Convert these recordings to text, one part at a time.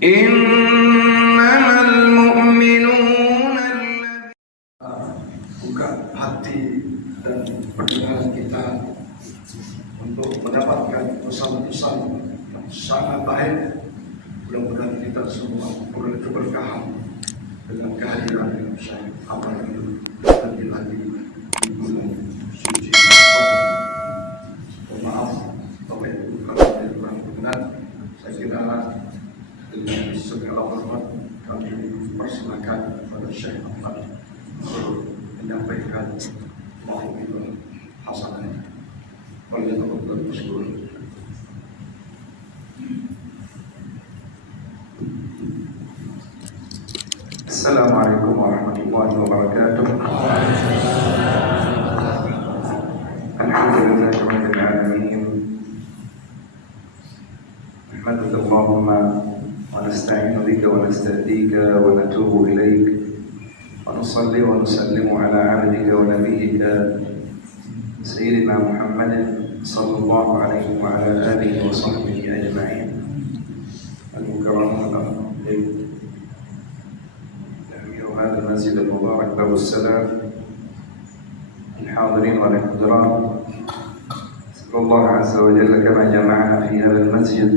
Innamal mu'minuna buka hati dan pendengaran kita untuk mendapatkan pesan-pesan yang sangat baik. Mudah-mudahan kita semua boleh keberkahan dengan kehadiran Syekh Ahmad lagi di bulan suci Ramadan. Maaf Bapak Ibu kalau ada yang kurang berkenan. Saya kira dengan segala hormat kami persilakan kepada Syekh Ahmad untuk menyampaikan mau'izah hasanah. Waliyatafadhal mashkur. Assalamualaikum warahmatullahi wabarakatuh. Alhamdulillahirabbil alamin. Nahmaduka Allahumma wa nasta'inu bika wa nasta'dika wa natubu ilaik. ونصلي ونسلم على عبدك ونبيك سيدنا محمد صلى الله عليه وعلى آله وصحبه أجمعين. المكرمون أمير هذا المسجد المبارك باب السلام، الحاضرين والحضرات، نسأل الله عز وجل كما جمعنا في هذا المسجد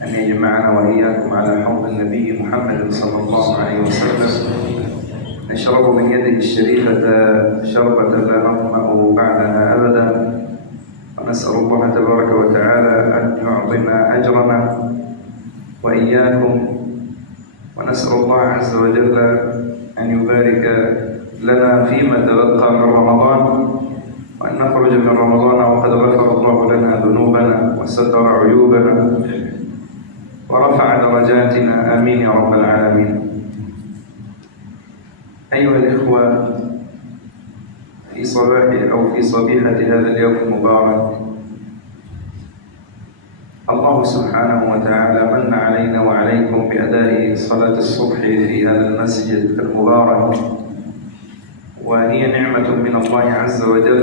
أن يجمعنا وإياكم على حوض النبي محمد صلى الله عليه وسلم، نشرب من يده الشريفة شربة لا نظمأ بعدها أبدا، ونسأل الله تبارك وتعالى أن يعطينا أجرنا وإياكم، ونسأل الله عز وجل أن يبارك لنا فيما تبقى من رمضان، وأن نخرج من رمضان وقد غفر الله لنا ذنوبنا وستر عيوبنا ورفع درجاتنا، آمين يا رب العالمين. أيها الإخوة، في صباح أو في صبيحة هذا اليوم المبارك الله سبحانه وتعالى من علينا وعليكم بأداء صلاة الصبح في هذا المسجد المبارك، وهي نعمة من الله عز وجل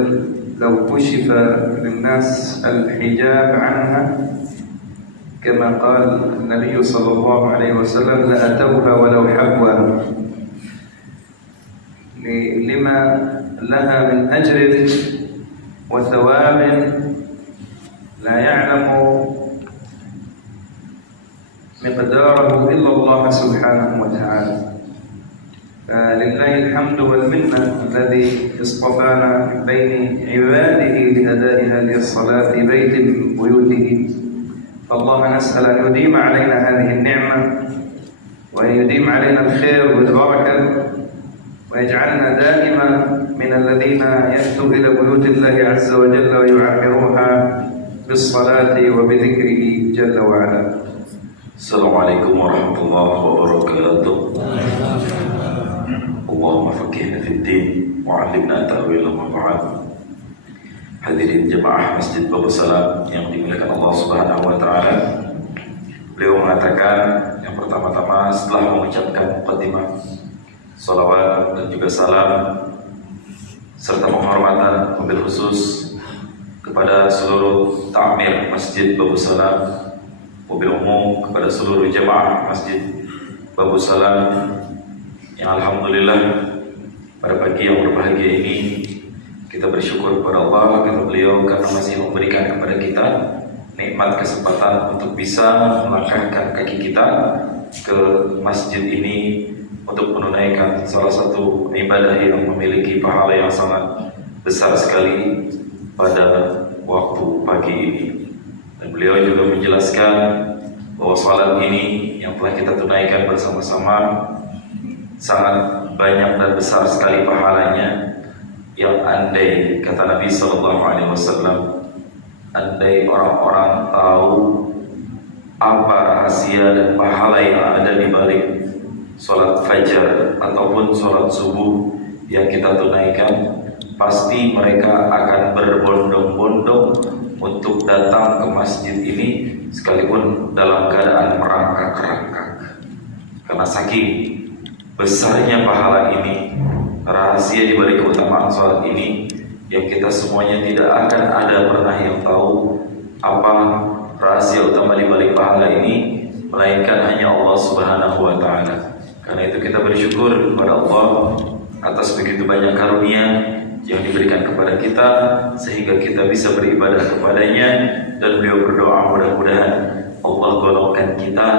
لو كشف للناس الحجاب عنها كما قال النبي صلى الله عليه وسلم لأتوها ولو حبوا، لما لها من أجر وثواب لا يعلم مقداره إلا الله سبحانه وتعالى. فلله الحمد والمنة الذي اصطفانا من بين عباده لأداء هذه الصلاة في بيت من بيوته، فالله نسأل أن يديم علينا هذه النعمة وأن يديم علينا الخير والبركة، ويجعلنا دائما من الذين يأتوا إلى بيوت الله عز وجل ويعمروها بالصلاة وبذكره جل وعلا. السلام عليكم ورحمة الله وبركاته. اللهم فقهنا في الدين وعلمنا تأويل ما بعد. Hadirin jemaah Masjid Babus Salam yang dimuliakan Allah Subhanahu wa taala. Beliau mengatakan yang pertama-tama setelah mengucapkan muqaddimah salawat dan juga salam serta penghormatan wabil khusus kepada seluruh ta'mir Masjid Babus Salam, wabil umum kepada seluruh jemaah Masjid Babus Salam yang alhamdulillah pada pagi yang berbahagia ini kita bersyukur kepada Allah karena beliau karena masih memberikan kepada kita nikmat kesempatan untuk bisa melangkahkan kaki kita ke masjid ini untuk menunaikan salah satu ibadah yang memiliki pahala yang sangat besar sekali pada waktu pagi ini. Dan beliau juga menjelaskan bahwa salat ini yang telah kita tunaikan bersama-sama sangat banyak dan besar sekali pahalanya, yang andai kata Nabi SAW, andai orang-orang tahu apa rahasia dan pahala yang ada di balik sholat fajar ataupun sholat subuh yang kita tunaikan, pasti mereka akan berbondong-bondong untuk datang ke masjid ini sekalipun dalam keadaan merangkak-rangkak. Karena saking besarnya pahala ini, rahasia di balik keutamaan sholat ini, yang kita semuanya tidak akan ada pernah yang tahu apa rahasia utama di balik pahala ini, melainkan hanya Allah Subhanahu wa Ta'ala. Karena itu kita bersyukur kepada Allah atas begitu banyak karunia yang diberikan kepada kita sehingga kita bisa beribadah kepadanya, dan beliau berdoa mudah-mudahan Allah golongkan kita,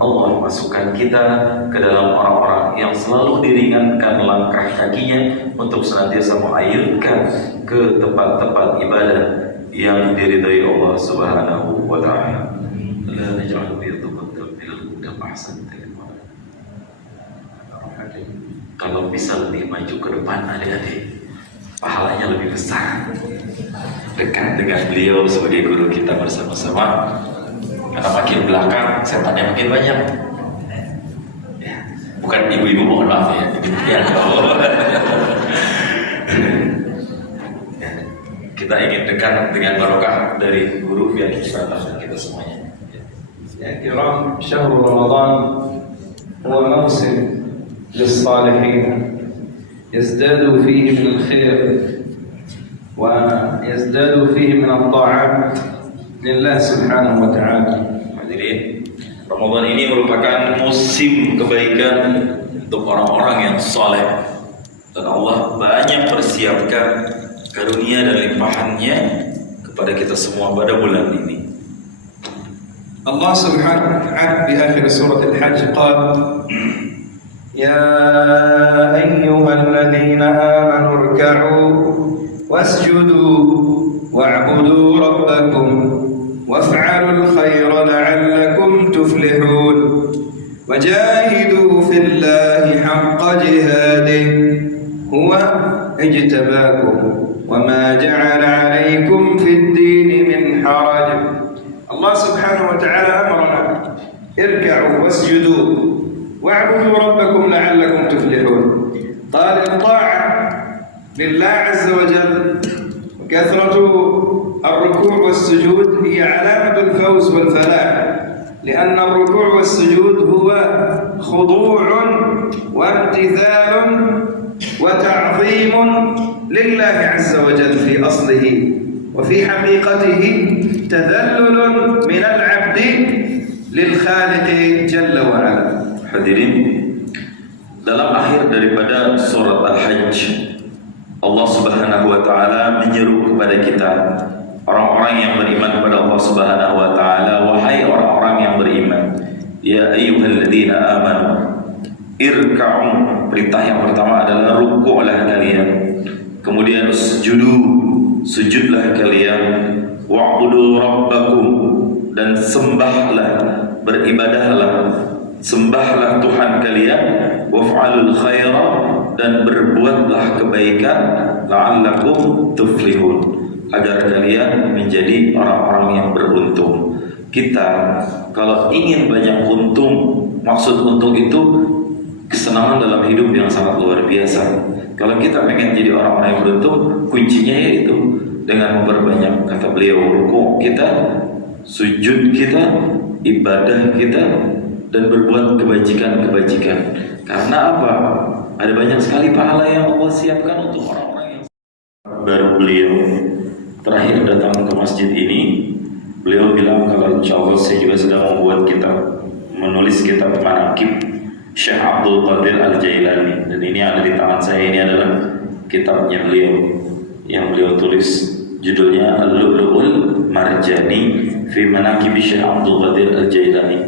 Allah masukkan kita ke dalam orang-orang yang selalu diringankan langkah kakinya untuk senantiasa mengayokan ke tempat-tempat ibadah yang diridai Allah Subhanahu wa Ta'ala. La naj'alu yataqaddam bil huda ahsan. Kalau bisa lebih maju ke depan adik-adik, pahalanya lebih besar. Dekat dengan beliau sebagai guru kita bersama-sama. Karena makin belakang, setannya makin banyak. Ya, bukan ibu-ibu, mohon maaf ya. Ya, kita ingin dekat dengan barokah dari guru biar kita semuanya. يا كرام، شهر رمضان هو موسم للصالحين يزداد فيه من الخير ويزداد فيه من الطاعات لله سبحانه وتعالى. Hadirin, Ramadan ini merupakan musim kebaikan untuk orang-orang yang soleh, dan Allah banyak persiapkan karunia dan limpahannya kepada kita semua pada bulan ini. Allah Subhanahu wa Ta'ala di akhir surah Al-Hajj qala يا أيها الذين آمنوا اركعوا واسجدوا واعبدوا ربكم وافعلوا الخير لعلكم تفلحون وجاهدوا في الله حق جهاده هو اجتباكم وما جعل عليكم في الدين من حرج. Allah Subhanahu wa Ta'ala أمرنا اركعوا واسجدوا واعبدوا ربكم لعلكم تفلحون. قال الطاعة لله عز وجل وكثرة الركوع والسجود هي علامة الفوز والفلاح، لأن الركوع والسجود هو خضوع وامتثال وتعظيم لله عز وجل في أصله، وفي حقيقته تذلل من العبد للخالق جل وعلا. Hadirin, dalam akhir daripada surat Al-Hajj, Allah Subhanahu wa Ta'ala menyeru kepada kita, orang-orang yang beriman kepada Allah Subhanahu wa Ta'ala, wahai orang-orang yang beriman, ya ayyuhalladzina amanu irka'u. Perintah yang pertama adalah rukuklah kalian, kemudian sujudlah kalian, wa'budu rabbakum, dan sembahlah, beribadahlah, sembahlah Tuhan kalian, waf'alul khaira, dan berbuatlah kebaikan, la'allakum tuflihun, agar kalian menjadi orang-orang yang beruntung. Kita kalau ingin banyak untung, maksud untung itu kesenangan dalam hidup yang sangat luar biasa. Kalau kita pengen jadi orang-orang yang beruntung, kuncinya yaitu dengan memperbanyak, kata beliau, rukuk kita, sujud kita, ibadah kita, dan berbuat kebajikan-kebajikan. Karena apa? Ada banyak sekali pahala yang Allah siapkan untuk orang-orang yang baru. Beliau terakhir datang ke masjid ini, beliau bilang kalau insya Allah saya juga sedang membuat kitab, menulis kitab manaqib Syekh Abdul Qadir Al-Jailani, dan ini ada di tangan saya. Ini adalah kitabnya beliau yang beliau tulis, judulnya Al-Lu'lu'ul Marjani fi Manaqib Syekh Abdul Qadir Al-Jailani.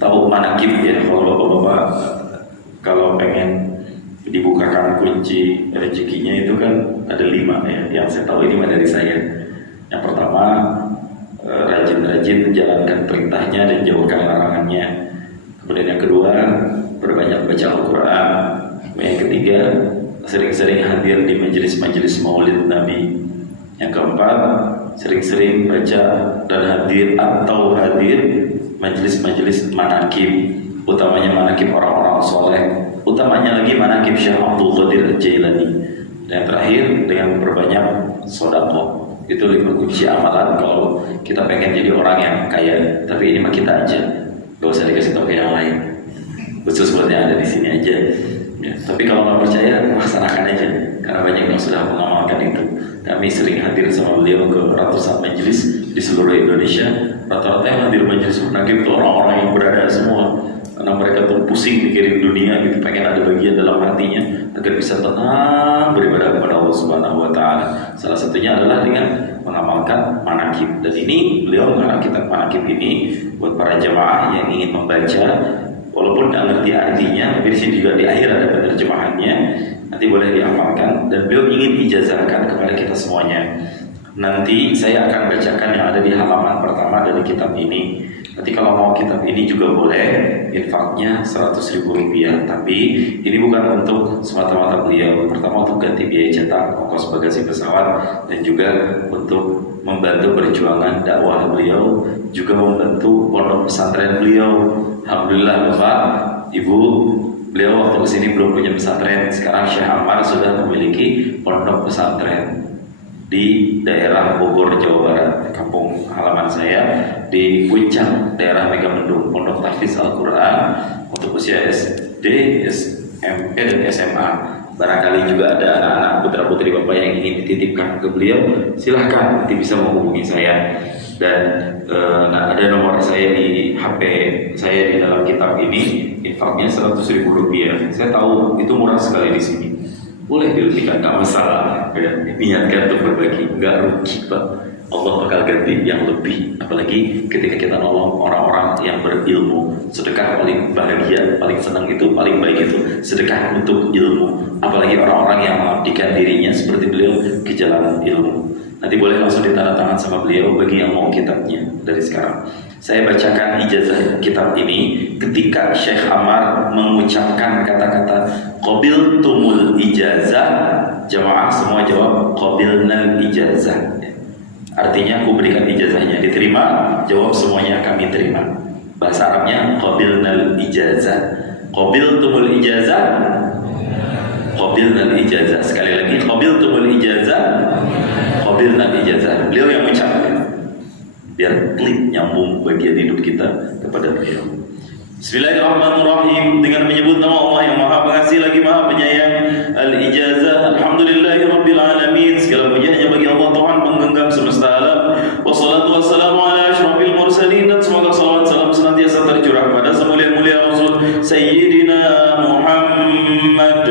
Tahu manaqib ya, kalau bapak-bapak kalau pengen dibukakan kunci rezekinya itu kan ada 5 ya. Yang saya tahu ini dari saya. Yang pertama, rajin-rajin menjalankan perintahnya dan jauhkan larangannya. Kemudian yang kedua, berbanyak baca Al-Quran. Yang ketiga, sering-sering hadir di majelis-majelis Maulid Nabi. Yang keempat, sering-sering baca dan hadir majelis-majelis manaqib. utamanya manaqib orang-orang soleh, utamanya lagi manaqib Syekh Abdul Qadir Al-Jailani. Dan terakhir dengan memperbanyak sedekah. Itu 5 kunci amalan kalau kita pengen jadi orang yang kaya. Tapi ini mah kita aja, gak usah dikasih tahu ke yang lain. Khusus buat yang ada di sini aja. Ya, tapi kalau nggak percaya, laksanakan aja. Karena banyak yang sudah mengamalkan itu. Kami sering hadir sama beliau ke ratusan majelis di seluruh Indonesia. Rata-rata yang hadir majelis menagih itu orang-orang yang berada semua. Karena mereka tuh pusing mikirin dunia gitu, pengen ada bagian dalam hatinya agar bisa tenang beribadah kepada Allah Subhanahu wa taala. Salah satunya adalah dengan mengamalkan manaqib. Dan ini beliau mengarang kitab manaqib ini buat para jamaah yang ingin membaca, walaupun nggak ngerti artinya, tapi di sini juga di akhir ada penerjemahannya. Nanti boleh diamalkan. Dan beliau ingin ijazahkan kepada kita semuanya. Nanti saya akan bacakan yang ada di halaman pertama dari kitab ini. Nanti kalau mau kitab ini juga boleh, infaknya Rp100.000. Tapi ini bukan untuk semata-mata beliau. Pertama untuk ganti biaya cetak, ongkos bagasi pesawat, dan juga untuk membantu perjuangan dakwah beliau, juga membantu pondok pesantren beliau. Alhamdulillah Bapak, Ibu, beliau waktu kesini belum punya pesantren. Sekarang Syekh Ammar sudah memiliki pondok pesantren di daerah Bogor, Jawa Barat, kampung halaman saya di Puncak, daerah Megamendung, Pondok Tahfiz Al-Quran untuk usia SD, SMP, dan SMA. Barangkali juga ada anak-anak putra-putri Bapak yang ingin dititipkan ke beliau, silahkan, nanti bisa menghubungi saya. Dan ada nomor saya di HP saya di dalam kitab ini, infaknya Rp100.000. Saya tahu itu murah sekali di sini. Boleh dilebihkan, nggak masalah. Ya, niatkan untuk berbagi, nggak rugi Pak. Allah bakal ganti yang lebih. Apalagi ketika kita nolong orang-orang yang berilmu. Sedekah paling bahagia, paling senang itu, paling baik itu sedekah untuk ilmu. Apalagi orang-orang yang mengabdikan dirinya seperti beliau ke jalan ilmu. Nanti boleh langsung ditandatangan sama beliau bagi yang mau kitabnya dari sekarang. Saya bacakan ijazah kitab ini ketika Syekh Ammar mengucapkan kata-kata qabiltumul ijazah. Jamaah semua jawab qabilnal ijazah. Artinya aku berikan ijazahnya, diterima, jawab semuanya kami terima. Bahasa Arabnya qabilnal ijazah. Qabiltumul ijazah. Qabilnal ijazah. Sekali lagi qabiltumul ijazah. Qabilnal ijazah. Beliau yang mengucapkan. Biar klik nyambung bagian hidup kita kepada beliau. Bismillahirrahmanirrahim. Dengan menyebut nama Allah yang Maha Pengasih lagi Maha Penyayang. Al-Ijazah. Alhamdulillahirabbil alamin. Segala puji hanya bagi Allah Tuhan penggenggam semesta alam. Wassalatu wassalamu ala asyrafil mursalin. Dan semoga salawat salam senantiasa tercurah pada semulia-mulia Rasul Sayyidina Muhammad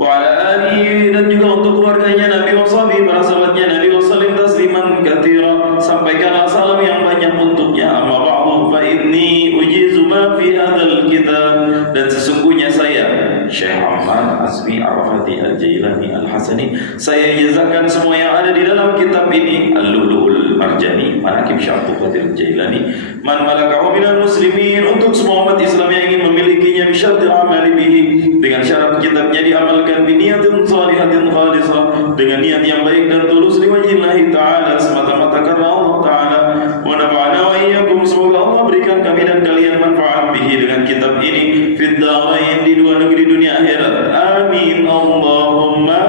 wa ala alihi, dan juga untuk keluarganya Nabi wa sahbihi, para sahabatnya Nabi wa sallim tasliman katsira. Sampaikanlah salam yang banyak untuknya. Amma ba'du fa inni ujizu ma fi hadzal kitab. Dan sesungguhnya saya Syekh Ammar Azmi Arafati Al-Jailani Al-Hasani, saya ijazahkan semua yang ada di dalam kitab ini. Al-Lu'lu'ul Marjani Manaqib Syekh Abdul Qadir Al-Jailani man malakahu minal muslimin, untuk semua umat Islam yang ingin memilikinya, bisyarti amali bihi, dengan syarat kitabnya diamalkan biniyatin salihatin khalisah, dengan niat yang baik dan tulus liwajhillahi ta'ala, semata-mata karena Allah ta'ala. Wa nafa'ana wa iyyakum, semoga Allah berikan kami dan kalian manfaat bihi, dengan kitab ini, fid dharain, di dua negeri dunia akhirat. Amin Allahumma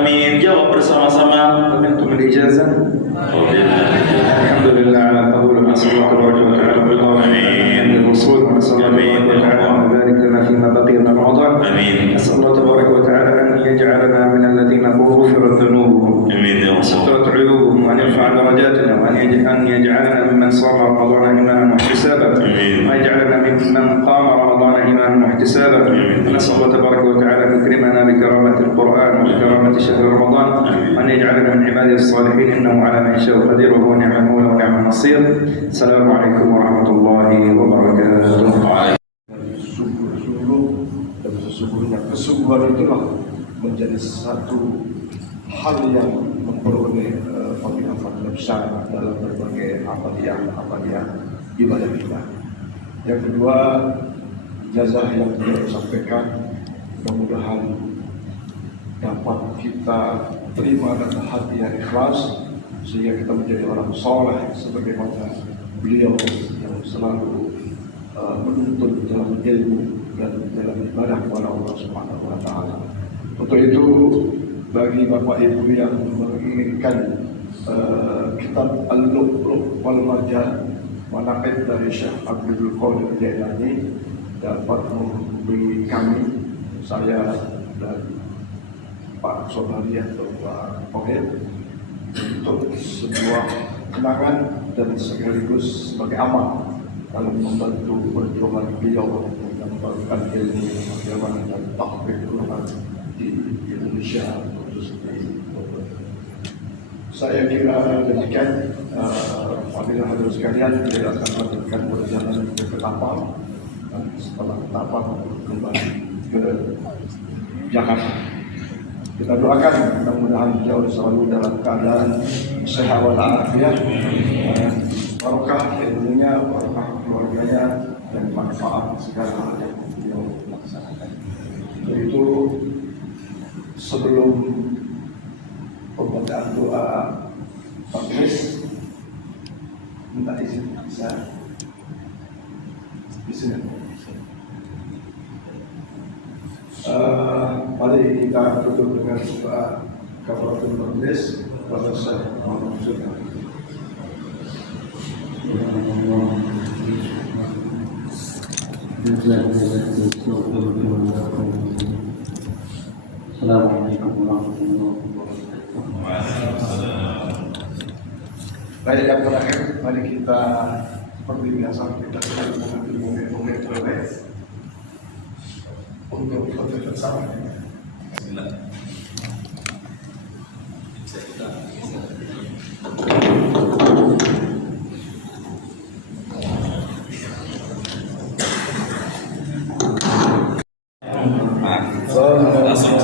amin. Jawab bersama-sama. Untuk ijazah. Alhamdulillah ala qabul ma sallallahu wa ta'ala bil amin. Rasul sallallahu wa ta'ala wa barik lana fi ma baqiya min Ramadan. Amin. Sallallahu tabaraka wa ta'ala an yaj'alana min alladhina ghufirat dhunubuhum. Amin ya Allah. Satrat 'uyubuhum wa yarfa' darajatana wa an yaj'alana mimman sama Ramadan imanan wa ihtisaban. Amin. Wa yaj'alana mimman qama Ramadan imanan wa ihtisaban. Nasallahu tabaraka wa ta'ala an yukrimana bi karamatil Qur'an wa bi karamati shahr Ramadan. Wa an yaj'alana min ibadihi as-salihin innahu 'ala ma yasha'u qadir wa huwa ni'mal mawla wa ni'mal nasir. Assalamualaikum warahmatullahi wabarakatuh. Sungguh-sungguh dan sesungguhnya kesungguhan itulah menjadi satu hal yang memperoleh fadilah-fadilah besar dalam berbagai amaliyah ibadah kita. Yang kedua, ijazah yang beliau sampaikan mudah-mudahan dapat kita terima dengan hati yang ikhlas, sehingga kita menjadi orang soleh sebagaimana beliau yang selalu menuntut dalam ilmu dan dalam ibadah kepada Allah Subhanahu wa taala. Untuk itu bagi Bapak Ibu yang menginginkan kitab Al-Lu'lu' wal Marjan manaqib dari Syekh Abdul Qadir Jailani dapat menghubungi kami, saya dan Pak Sobari atau Pak Kohir, untuk sebuah kenangan dan sekaligus sebagai amal dalam membantu perjuangan beliau menyampaikan ilmu agama dan tahfiz Quran di Indonesia khususnya. Saya kira demikian, apabila hadirin sekalian, kita akan melanjutkan perjalanan ke Ketapang, dan setelah Ketapang kembali ke Jakarta. Kita doakan mudah-mudahan beliau selalu dalam keadaan sehat walafiat, barokah ilmunya, barokah keluarganya, dan manfaat segala hal yang beliau laksanakan. Untuk itu, sebelum pembacaan doa Pak Kris, minta izin bisa di sini. Mari kita tutup dengan doa kafaratul majlis pada Syekh Muhammad Sultan. Assalamualaikum warahmatullahi wabarakatuh. Baik, yang terakhir, mari kita seperti biasa kita selalu mengambil momen-momen terbaik untuk foto bersama. Langsung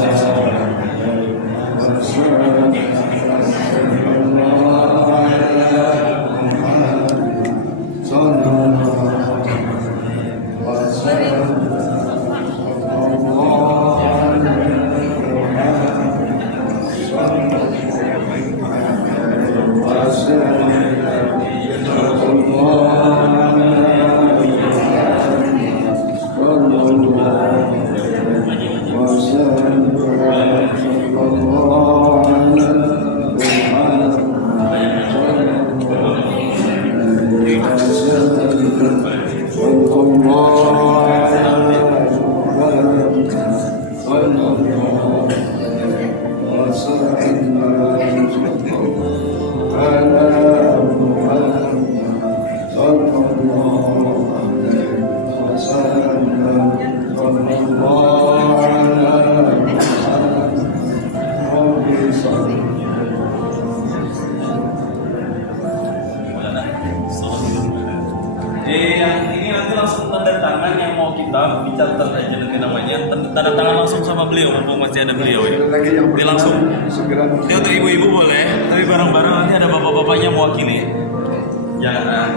yang ini nanti langsung tanda tangan yang mau kita dicatat aja nanti namanya, tanda tangan langsung sama beliau, mumpung masih ada beliau ya. Ini langsung. Ini untuk ibu-ibu boleh, tapi bareng-bareng nanti ada bapak-bapaknya mewakili. Jangan.